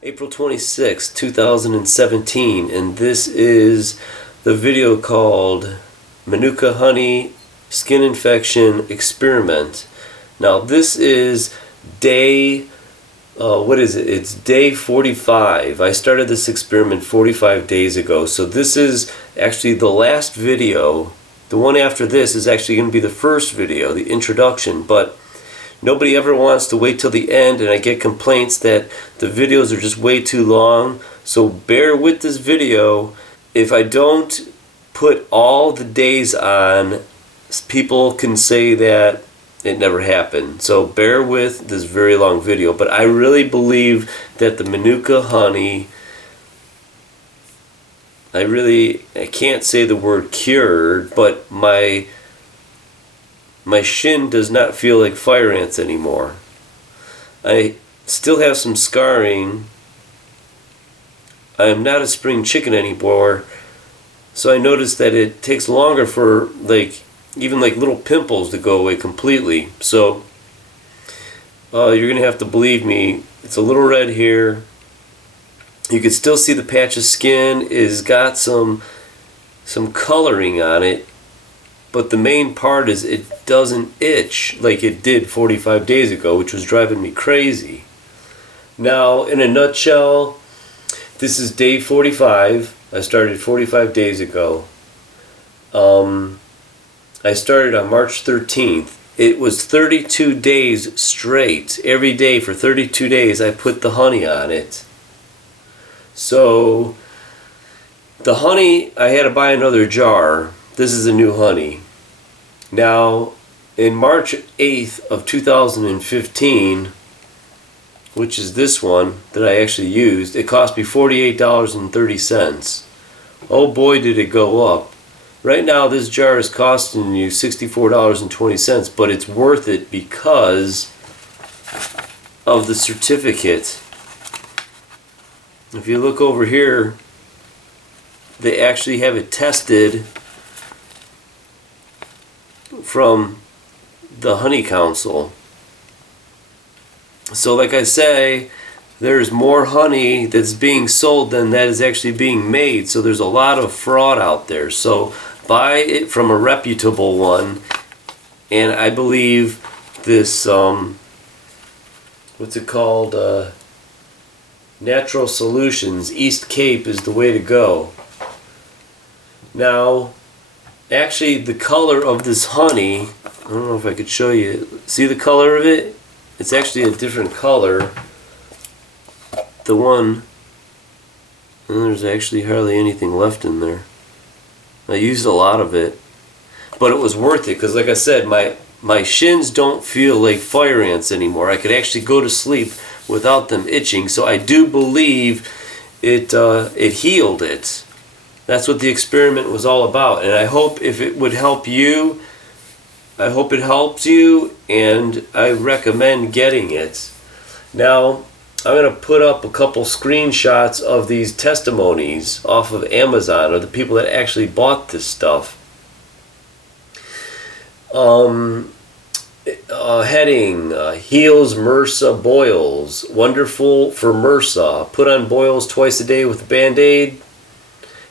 April 26, 2017, and this is the video called Manuka Honey Skin Infection Experiment. Now this is day, It's day 45. I started this experiment 45 days ago, so this is actually the last video. The one after this is actually going to be the first video, the introduction, but nobody ever wants to wait till the end, and I get complaints that the videos are just way too long. So bear with this video. If I don't put all the days on, people can say that it never happened. So bear with this very long video. But I really believe that the Manuka honey, I can't say the word cured, but my shin does not feel like fire ants anymore. I still have some scarring. I am not a spring chicken anymore. So I noticed that it takes longer for even little pimples to go away completely. So you're gonna have to believe me. It's a little red here. You can still see the patch of skin is got some coloring on it. But the main part is it doesn't itch like it did 45 days ago, which was driving me crazy. Now, in a nutshell, this is day 45. I started 45 days ago. I started on March 13th. It was 32 days straight. Every day for 32 days I put the honey on it. So, the honey, I had to buy another jar. This is a new honey. Now, in March 8th of 2015, which is this one that I actually used, it cost me $48.30. Oh boy, did it go up. Right now this jar is costing you $64.20, but it's worth it because of the certificate. If you look over here, they actually have it tested from the Honey Council. So like I say, there's more honey that's being sold than that is actually being made. So there's a lot of fraud out there. So buy it from a reputable one. And I believe this, what's it called? Natural Solutions, East Cape is the way to go. Now, actually, the color of this honey, I don't know if I could show you. See the color of it? It's actually a different color. The one, and there's actually hardly anything left in there. I used a lot of it, but it was worth it because, like I said, my shins don't feel like fire ants anymore. I could actually go to sleep without them itching. So I do believe it healed it. That's what the experiment was all about, and I hope if it would help you, I hope it helps you, and I recommend getting it. Now, I'm going to put up a couple screenshots of these testimonies off of Amazon of the people that actually bought this stuff. Heading, heals MRSA boils, wonderful for MRSA, put on boils twice a day with a Band-Aid,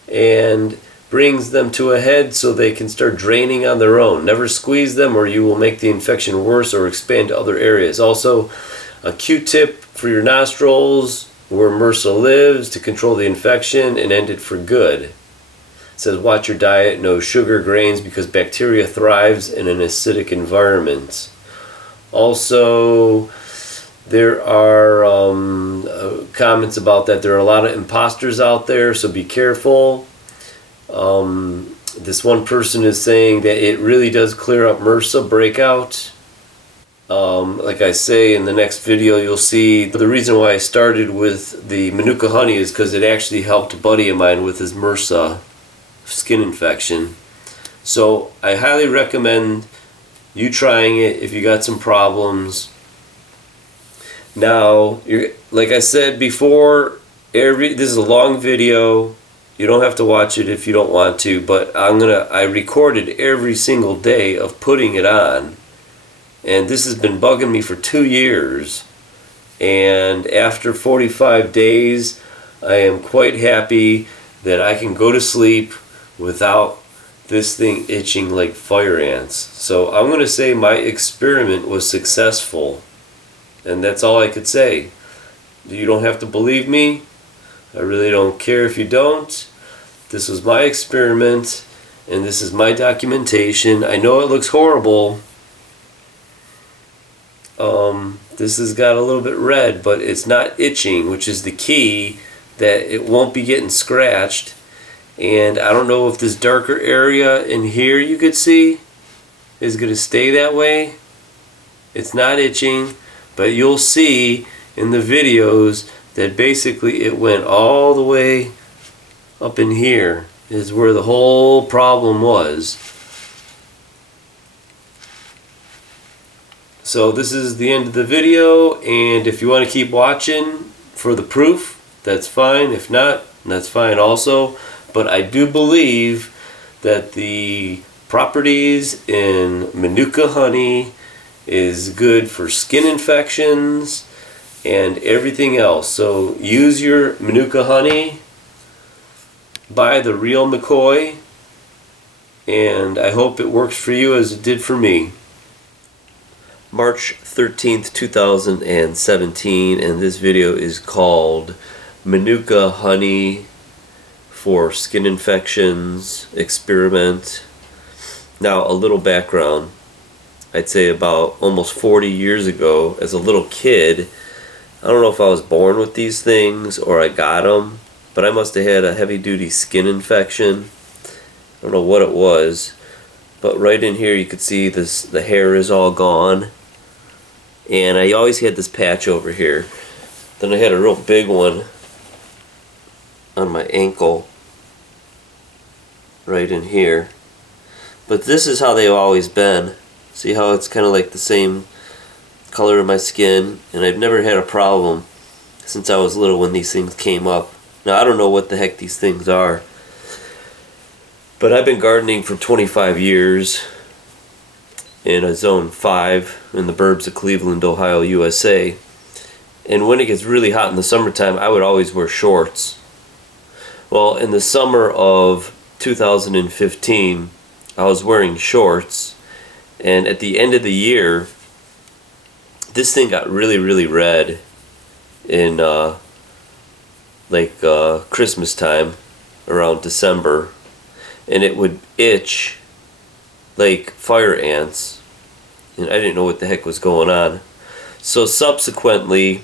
and brings them to a head so they can start draining on their own. Never squeeze them or you will make the infection worse or expand to other areas. Also, a Q-tip for your nostrils where MRSA lives to control the infection and end it for good. It says watch your diet, no sugar, grains, because bacteria thrives in an acidic environment. Also, there are comments about that there are a lot of imposters out there, so be careful. This one person is saying that it really does clear up MRSA breakout. Like I say in the next video, you'll see the reason why I started with the Manuka honey is because it actually helped a buddy of mine with his MRSA skin infection. So I highly recommend you trying it if you got some problems. Now, like I said before, this is a long video. You don't have to watch it if you don't want to, but I recorded every single day of putting it on. And this has been bugging me for 2 years. and after 45 days I am quite happy that I can go to sleep without this thing itching like fire ants. So I'm going to say my experiment was successful, and that's all I could say. You don't have to believe me. I really don't care if you don't. This was my experiment, and this is my documentation. I know it looks horrible. This has got a little bit red, but it's not itching, which is the key, that it won't be getting scratched. And I don't know if this darker area in here you could see is going to stay that way. It's not itching, but you'll see in the videos that basically it went all the way up in here is where the whole problem was. So this is the end of the video, and if you want to keep watching for the proof, that's fine. If not, that's fine also. But I do believe that the properties in Manuka honey is good for skin infections and everything else. So use your Manuka honey, buy the real McCoy, and I hope it works for you as it did for me. March 13th, 2017, and this video is called Manuka Honey for Skin Infections Experiment. Now, a little background. I'd say about almost 40 years ago, as a little kid, I don't know if I was born with these things or I got them, but I must have had a heavy-duty skin infection. I don't know what it was, but right in here you could see this, the hair is all gone. And I always had this patch over here. Then I had a real big one on my ankle right in here. But this is how they've always been. See how it's kind of like the same color of my skin, and I've never had a problem since I was little when these things came up. Now I don't know what the heck these things are, but I've been gardening for 25 years in a zone 5 in the burbs of Cleveland, Ohio, USA. And when it gets really hot in the summertime, I would always wear shorts. Well, in the summer of 2015, I was wearing shorts, and at the end of the year, this thing got really, really red in Christmas time, around December, and it would itch like fire ants, and I didn't know what the heck was going on. So subsequently,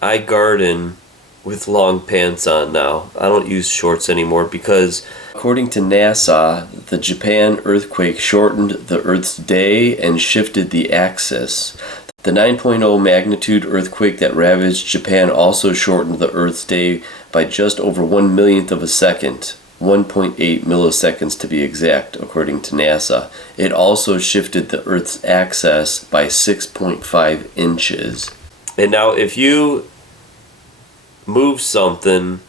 I garden with long pants on now. I don't use shorts anymore because, according to NASA, the Japan earthquake shortened the Earth's day and shifted the axis. The 9.0 magnitude earthquake that ravaged Japan also shortened the Earth's day by just over 1/1,000,000th of a second. 1.8 milliseconds to be exact, according to NASA. It also shifted the Earth's axis by 6.5 inches. And now if you move something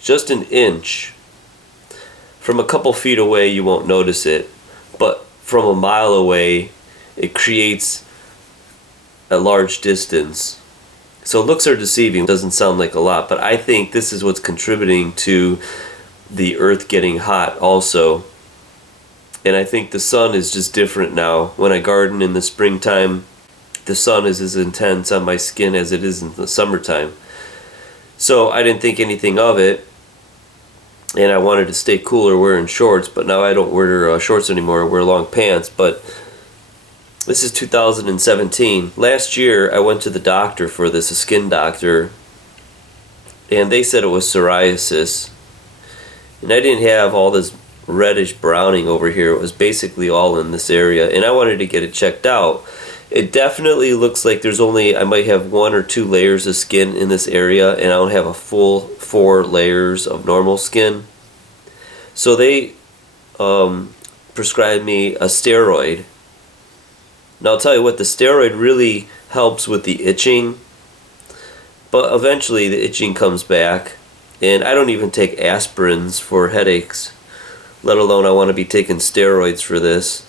just an inch, from a couple feet away you won't notice it, but from a mile away it creates a large distance. So looks are deceiving. It doesn't sound like a lot, but I think this is what's contributing to the earth getting hot also. And I think the sun is just different now. When I garden in the springtime, the sun is as intense on my skin as it is in the summertime. So I didn't think anything of it, and I wanted to stay cooler wearing shorts, but now I don't wear shorts anymore. I wear long pants. But this is 2017. Last year I went to the doctor for this, a skin doctor, and they said it was psoriasis. And I didn't have all this reddish browning over here. It was basically all in this area, and I wanted to get it checked out. It definitely looks like there's only, I might have 1 or 2 layers of skin in this area, and I don't have a full 4 layers of normal skin. So they prescribed me a steroid. Now I'll tell you what, the steroid really helps with the itching, but eventually the itching comes back. And I don't even take aspirins for headaches, let alone I want to be taking steroids for this.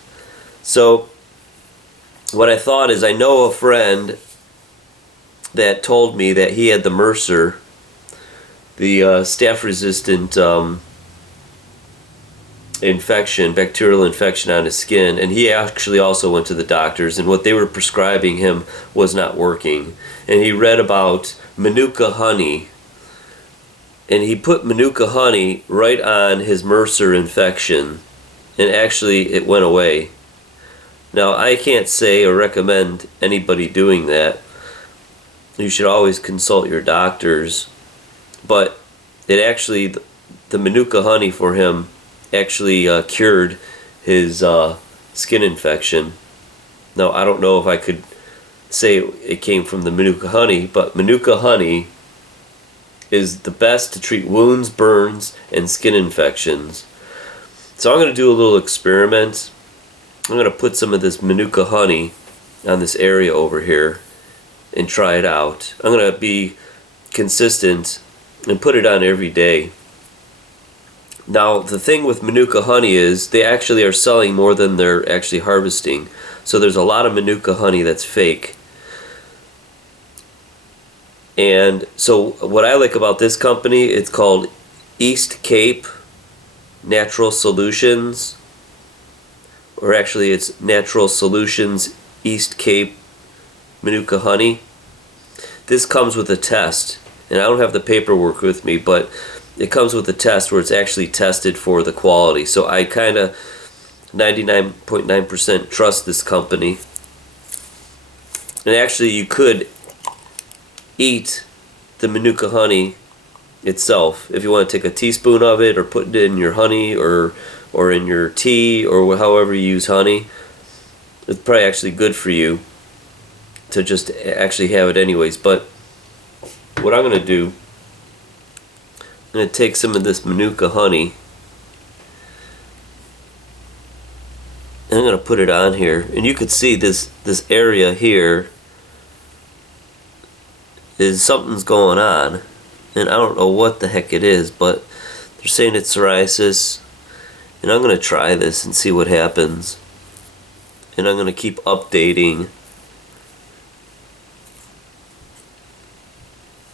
So what I thought is, I know a friend that told me that he had the MRSA, the staph-resistant infection, bacterial infection on his skin, and he actually also went to the doctors, and what they were prescribing him was not working. And he read about Manuka honey, and he put Manuka honey right on his MRSA infection, and actually it went away. Now, I can't say or recommend anybody doing that. You should always consult your doctors, but it actually, the Manuka honey for him actually cured his skin infection. Now, I don't know if I could say it came from the Manuka honey, but Manuka honey is the best to treat wounds, burns, and skin infections. So I'm going to do a little experiment. I'm going to put some of this Manuka honey on this area over here and try it out. I'm going to be consistent and put it on every day. Now, the thing with Manuka honey is they actually are selling more than they're actually harvesting. So there's a lot of Manuka honey that's fake. And so what I like about this company, it's called East Cape Natural Solutions. Or actually it's Natural Solutions East Cape Manuka honey. This comes with a test. And I don't have the paperwork with me, but it comes with a test where it's actually tested for the quality. So I kind of 99.9% trust this company. And actually you could eat the Manuka honey itself if you want to take a teaspoon of it or put it in your honey or in your tea or however you use honey. It's probably actually good for you to just actually have it anyways. But what I'm going to do, I'm going to take some of this Manuka honey and I'm going to put it on here, and you could see this area here is something's going on, and I don't know what the heck it is, but they're saying it's psoriasis, and I'm going to try this and see what happens, and I'm going to keep updating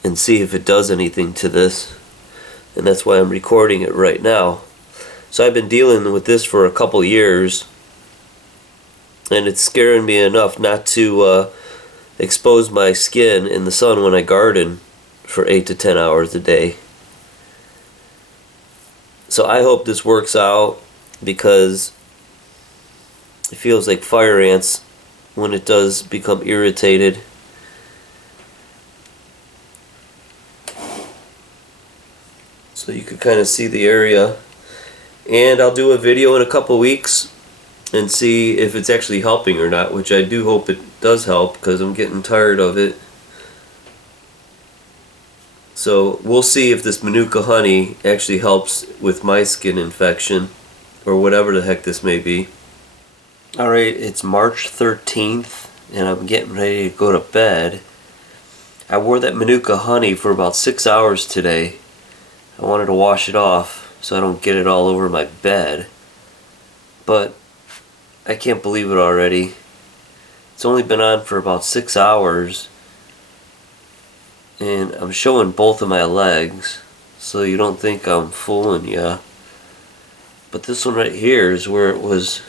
and see if it does anything to this. And that's why I'm recording it right now. So I've been dealing with this for a couple years, and it's scaring me enough not to expose my skin in the sun when I garden for 8 to 10 hours a day. So I hope this works out, because it feels like fire ants when it does become irritated. So you can kind of see the area, and I'll do a video in a couple weeks and see if it's actually helping or not, which I do hope it does help, because I'm getting tired of it. So we'll see if this Manuka honey actually helps with my skin infection or whatever the heck this may be. Alright, it's March 13th and I'm getting ready to go to bed. I wore that Manuka honey for about 6 hours today. I wanted to wash it off so I don't get it all over my bed. But I can't believe it already. It's only been on for about 6 hours. And I'm showing both of my legs, so you don't think I'm fooling ya. But this one right here is where it was,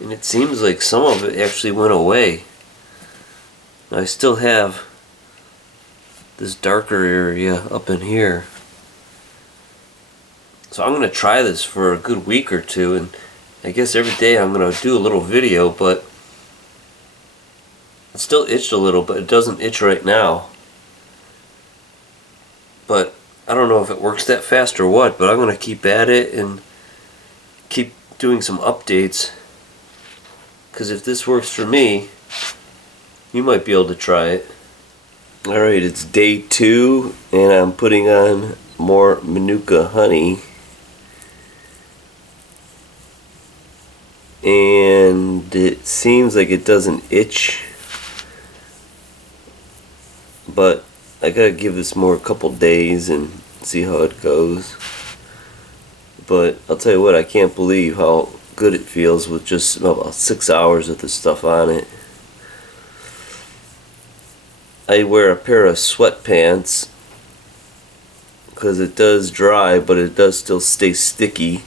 and it seems like some of it actually went away. I still have this darker area up in here. So I'm going to try this for a good week or two, and I guess every day I'm going to do a little video, but it still itched a little, but it doesn't itch right now. But I don't know if it works that fast or what, but I'm going to keep at it and keep doing some updates. Because if this works for me, you might be able to try it. Alright, it's day 2, and I'm putting on more Manuka honey. And it seems like it doesn't itch, but I gotta give this more a couple days and see how it goes. But I'll tell you what, I can't believe how good it feels with just about 6 hours of this stuff on it. I wear a pair of sweatpants because it does dry, but it does still stay sticky.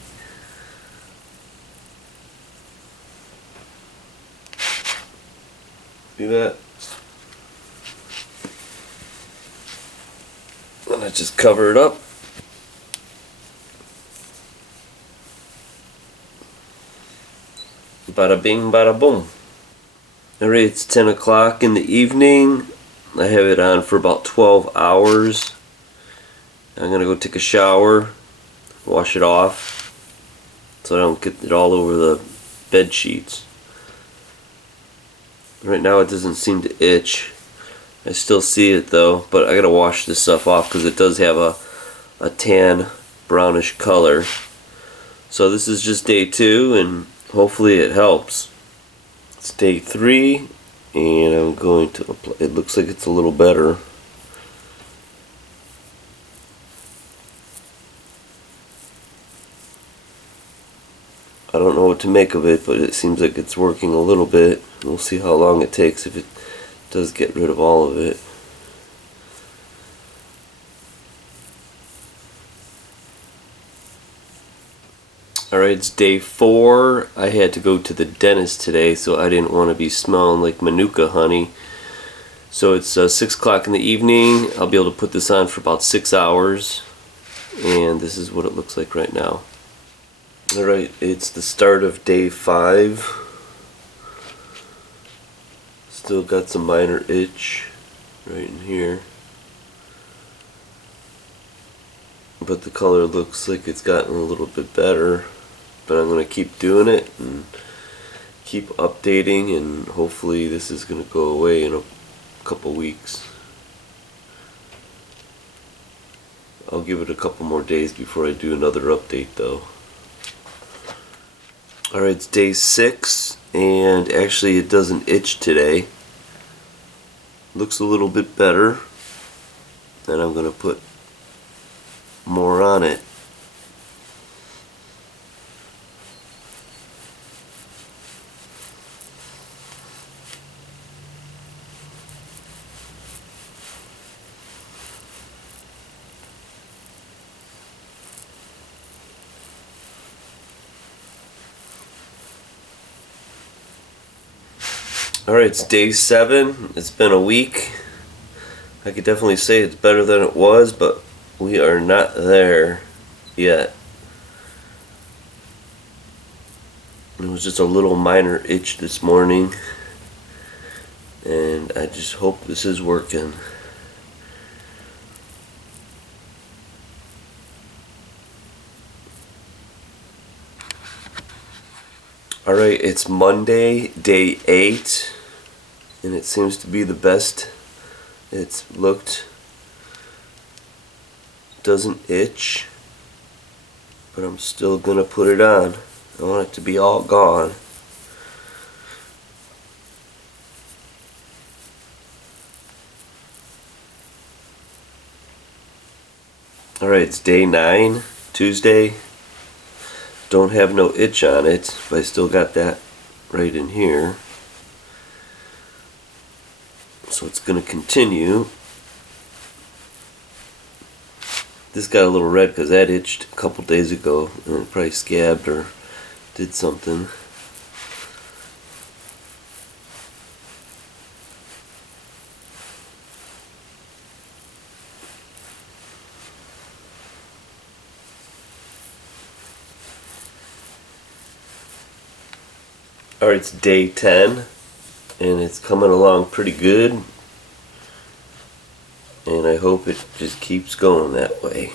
See that? And I just cover it up. Bada bing, bada boom. Alright, it's 10 o'clock in the evening. I have it on for about 12 hours. I'm gonna go take a shower, wash it off, so I don't get it all over the bed sheets. Right now it doesn't seem to itch. I still see it though, but I gotta wash this stuff off because it does have a tan brownish color. So this is just day 2 and hopefully it helps. It's day 3 and I'm going to apply. It looks like it's a little better. I don't know what to make of it, but it seems like it's working a little bit. We'll see how long it takes if it does get rid of all of it. Alright, it's day 4. I had to go to the dentist today, so I didn't want to be smelling like Manuka honey. So it's 6 o'clock in the evening. I'll be able to put this on for about 6 hours. And this is what it looks like right now. Alright, it's the start of day 5. Still got some minor itch right in here. But the color looks like it's gotten a little bit better. But I'm going to keep doing it and keep updating, and hopefully this is going to go away in a couple weeks. I'll give it a couple more days before I do another update though. Alright, it's day 6 and actually it doesn't itch today. Looks a little bit better, and I'm going to put more on it. Alright, it's day 7. It's been a week. I could definitely say it's better than it was, but we are not there yet. It was just a little minor itch this morning, and I just hope this is working. Alright, it's Monday, day 8, and it seems to be the best it's looked. Doesn't itch, but I'm still gonna put it on. I want it to be all gone. Alright, it's day 9, Tuesday. Don't have no itch on it, but I still got that right in here. So it's going to continue. This got a little red because that itched a couple days ago, and it probably scabbed or did something. Alright, it's day 10, and it's coming along pretty good, and I hope it just keeps going that way.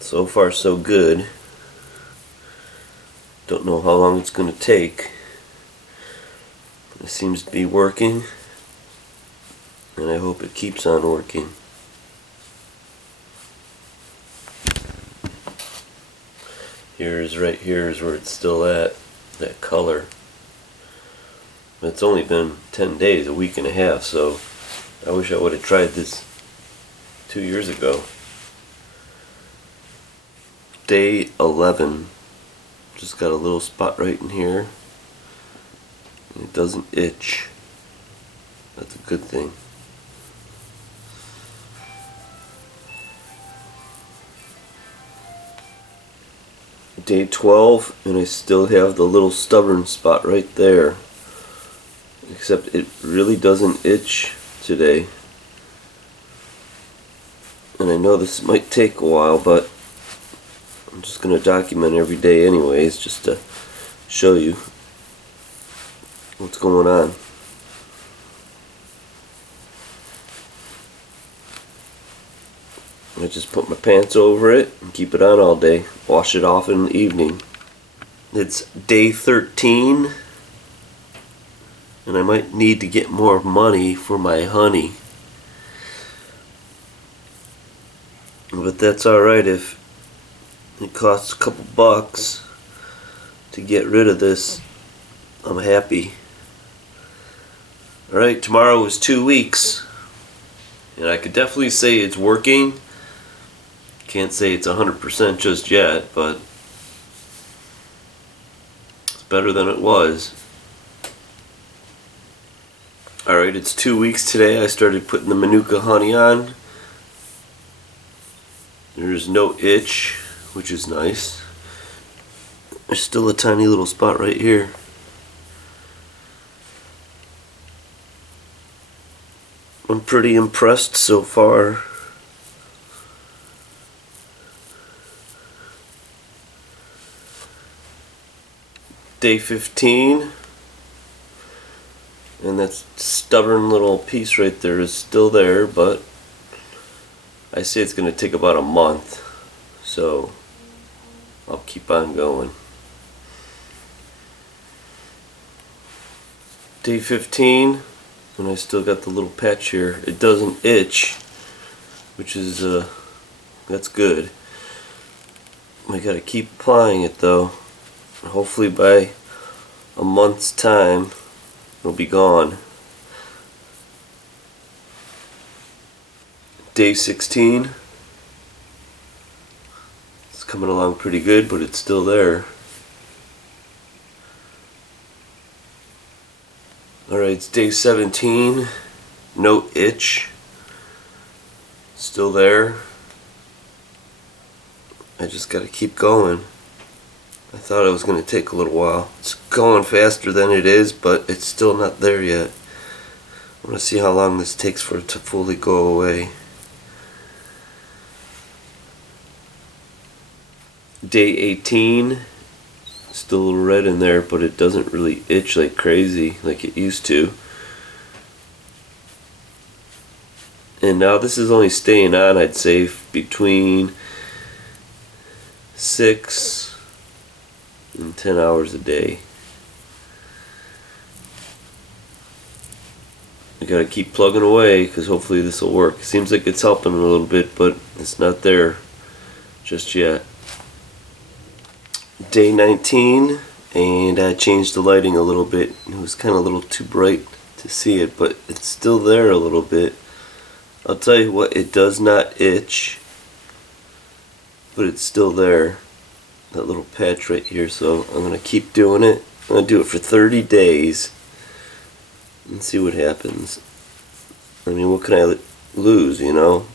So far so good. Don't know how long it's going to take. It seems to be working, and I hope it keeps on working. Right here is where it's still at, that color. It's only been 10 days, a week and a half, so I wish I would have tried this 2 years ago. Day 11. Just got a little spot right in here. It doesn't itch. That's a good thing. Day 12, and I still have the little stubborn spot right there. Except it really doesn't itch today. And I know this might take a while, but I'm just going to document every day anyways, just to show you what's going on. I just put my pants over it and keep it on all day. Wash it off in the evening. It's day 13, and I might need to get more money for my honey. But that's alright if it costs a couple bucks to get rid of this. I'm happy. Alright, tomorrow is 2 weeks, and I could definitely say it's working. Can't say it's 100% just yet, but it's better than it was. Alright, it's 2 weeks today. I started putting the Manuka honey on. There's no itch, which is nice. There's still a tiny little spot right here. I'm pretty impressed so far. Day 15, and that stubborn little piece right there is still there, but I say it's going to take about a month, so I'll keep on going. Day 15, and I still got the little patch here. It doesn't itch, which is that's good. I got to keep applying it though. Hopefully by a month's time it'll be gone. Day 16. It's coming along pretty good, but it's still there. Alright, it's day 17. No itch. Still there. I just gotta keep going. I thought it was going to take a little while. It's going faster than it is, but it's still not there yet. I want to see how long this takes for it to fully go away. Day 18. Still a little red in there, but it doesn't really itch like crazy like it used to. And now this is only staying on, I'd say, between 6 and 10 hours a day. You gotta keep plugging away because hopefully this will work. It seems like it's helping a little bit, but it's not there just yet. Day 19, and I changed the lighting a little bit. It was kind of a little too bright to see it, but it's still there a little bit. I'll tell you what, it does not itch, but it's still there. That little patch right here, so I'm going to keep doing it. I'm going to do it for 30 days and see what happens. I mean, what can I lose, you know?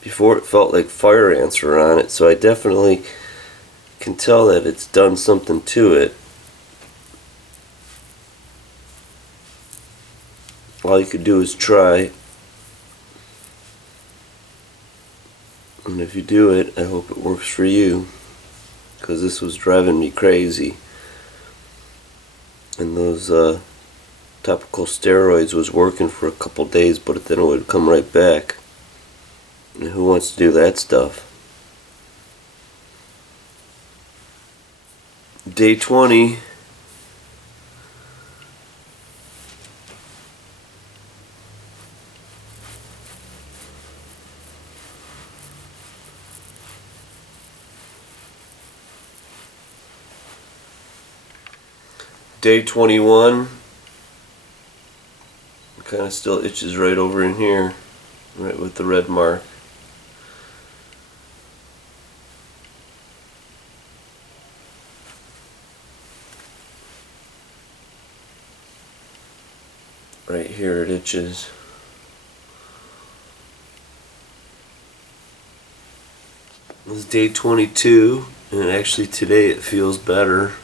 Before it felt like fire ants were on it, so I definitely can tell that it's done something to it. All you could do is try. And if you do it, I hope it works for you, because this was driving me crazy. And those topical steroids was working for a couple days, but then it would come right back. And who wants to do that stuff? Day 20. Day 21, kind of still itches right over in here, right with the red mark. Right here it itches. This is day 22, and actually today it feels better.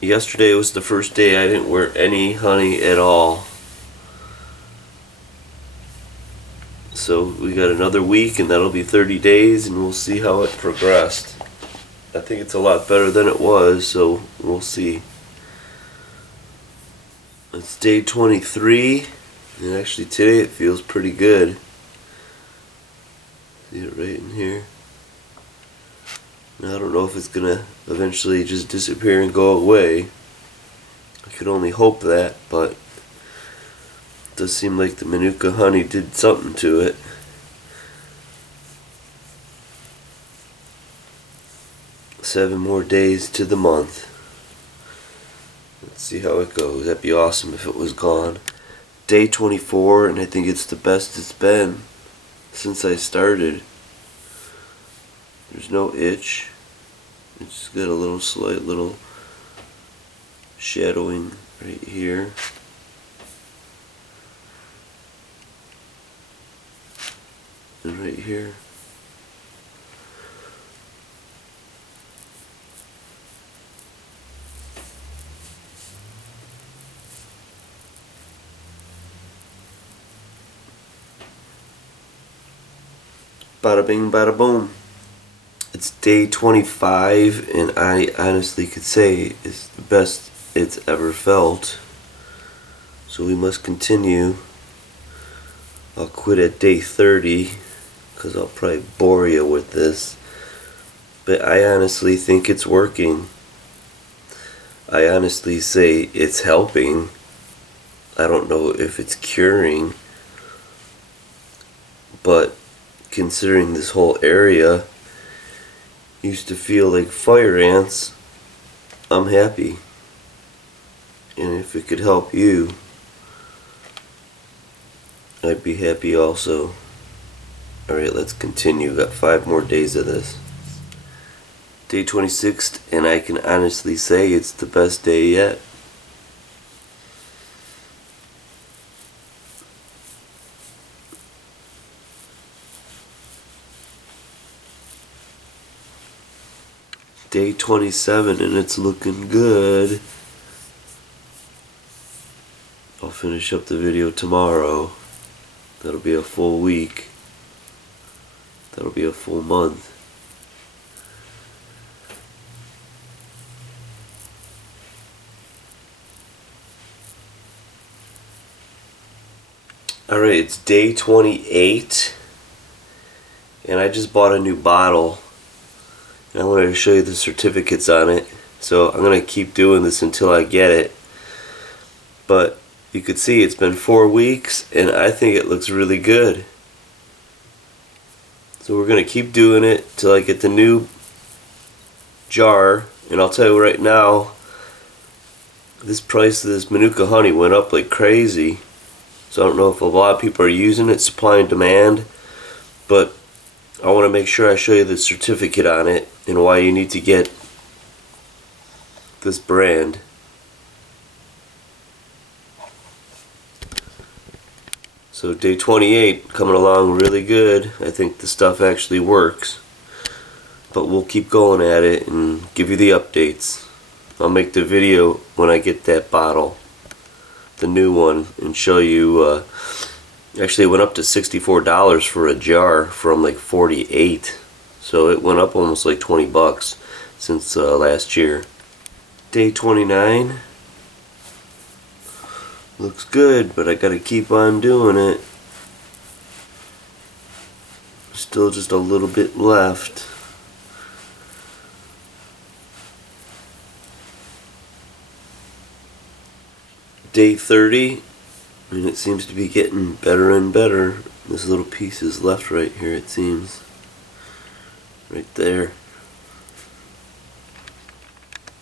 Yesterday was the first day I didn't wear any honey at all. So we got another week, and that'll be 30 days, and we'll see how it progressed. I think it's a lot better than it was, so we'll see. It's day 23, and actually today it feels pretty good. See it right in here. Now I don't know if it's gonna eventually just disappear and go away. I could only hope that, but it does seem like the Manuka honey did something to it. Seven more days to the month. Let's see how it goes. That'd be awesome if it was gone. Day 24, and I think it's the best it's been since I started. There's no itch. It's got a little slight little shadowing right here. And right here. Bada bing, bada boom. It's day 25, and I honestly could say it's the best it's ever felt. So we must continue. I'll quit at day 30, because I'll probably bore you with this. But I honestly think it's working. I honestly say it's helping. I don't know if it's curing, but considering this whole area used to feel like fire ants, I'm happy. And if it could help you, I'd be happy also. Alright, let's continue. Got 5 more days of this. Day 26, and I can honestly say it's the best day yet. Day 27, and it's looking good. I'll finish up the video tomorrow. That'll be a full week. That'll be a full month. Alright, it's day 28, and I just bought a new bottle. And I wanted to show you the certificates on it. So I'm going to keep doing this until I get it. But you could see it's been 4 weeks, and I think it looks really good. So we're going to keep doing it till I get the new jar. And I'll tell you right now, this price of this Manuka honey went up like crazy. So I don't know if a lot of people are using it, supply and demand. But I want to make sure I show you the certificate on it and why you need to get this brand. So day 28 coming along really good. I think the stuff actually works, but we'll keep going at it and give you the updates. I'll make the video when I get that bottle, the new one, and show you. Actually, it went up to $64 for a jar from like $48, so it went up almost like 20 bucks since last year. Day 29 looks good, but I gotta keep on doing it. Still just a little bit left. Day 30, and it seems to be getting better and better. This little piece is left right here, it seems. Right there.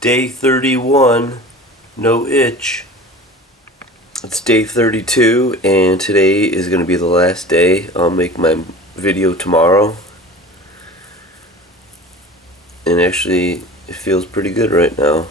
Day 31, no itch. It's day 32, and today is going to be the last day. I'll make my video tomorrow. And actually, it feels pretty good right now.